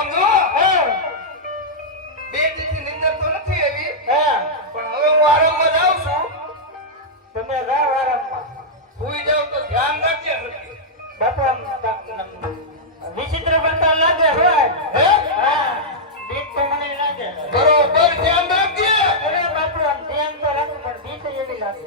સમજો બે દિવસની નિંદર તો નથી એવી. પણ હવે હું આરામમાં જાઉં છું. તમે જાઓ આરામમાં. સુઈ જાવ તો ધ્યાન રાખજે બાપા વિચિત્ર કરતા લાગે હોય. હે? હા. બીક મને લાગે. બરોબર ધ્યાન રાખજે. અરે બાપુ ધ્યાન તો રાખવું પણ બીક એવી લાગે.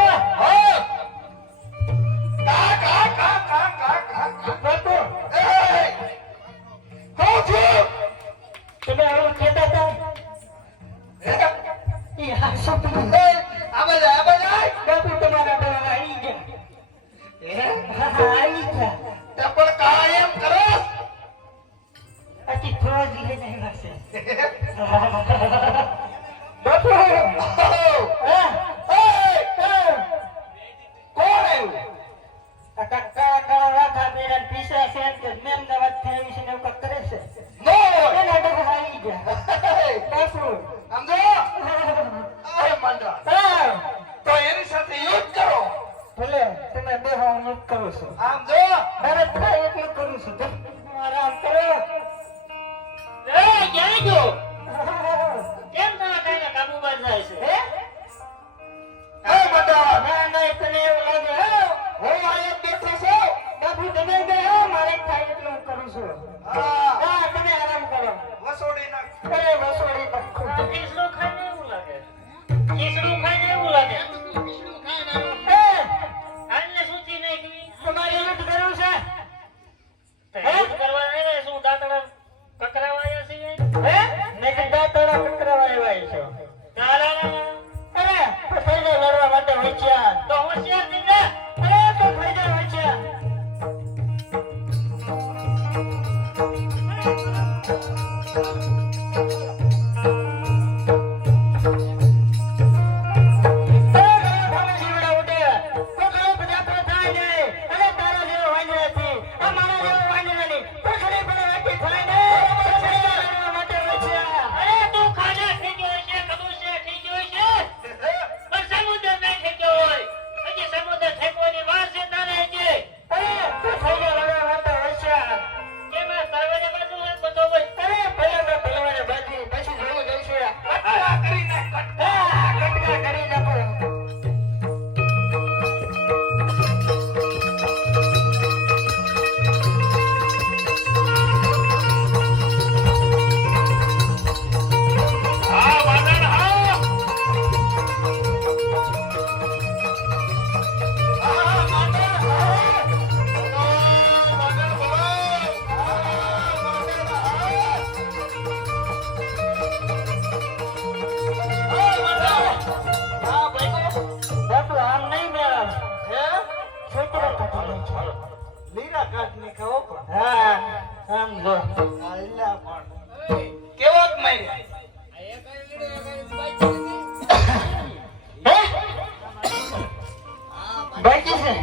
લીરા કાટ ને કહો હા આમ જો આલ્લા પણ. કેવો માર્યા? બાઈક છે?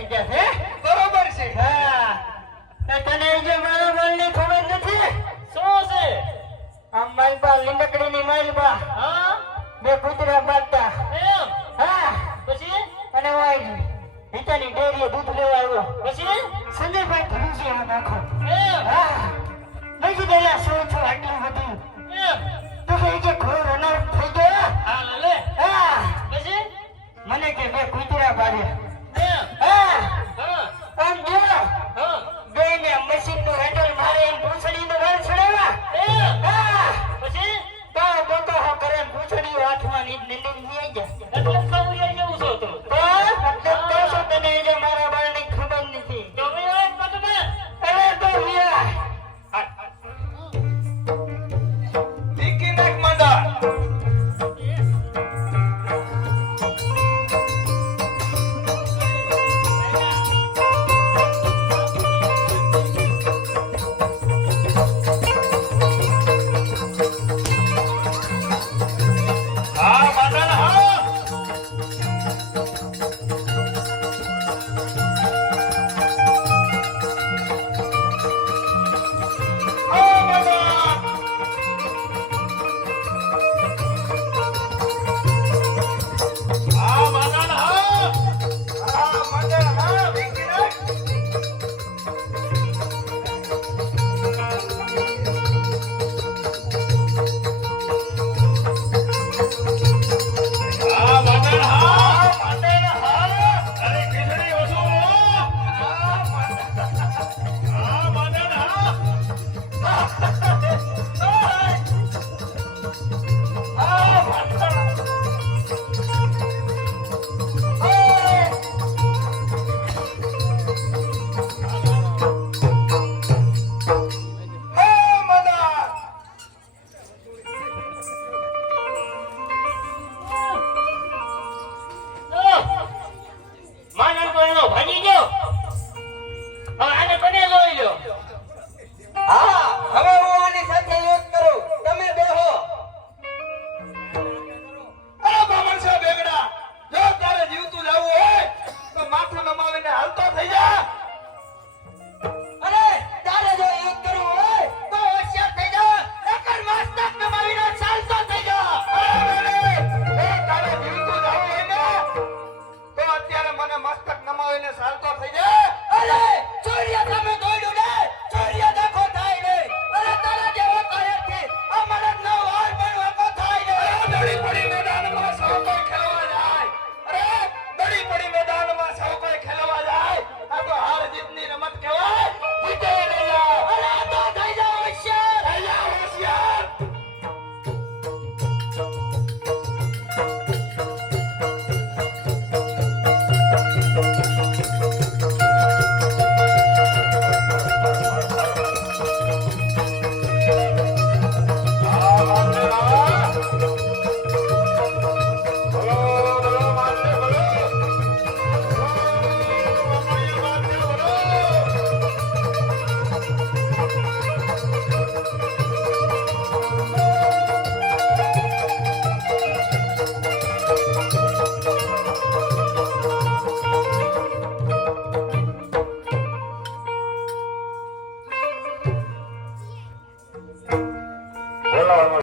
થઈ જશે દૂધ લેવા આવ્યો. પછી? સંજયભાઈ ધીરુજી એમાં નાખો. એમ? હા. લઈ ગયા શું છું આટલું બધું. એમ? તો થઈ ગયો. હા લે. હા. પછી? મને કે બે કૂતરા બાંધ્યા. Thank you.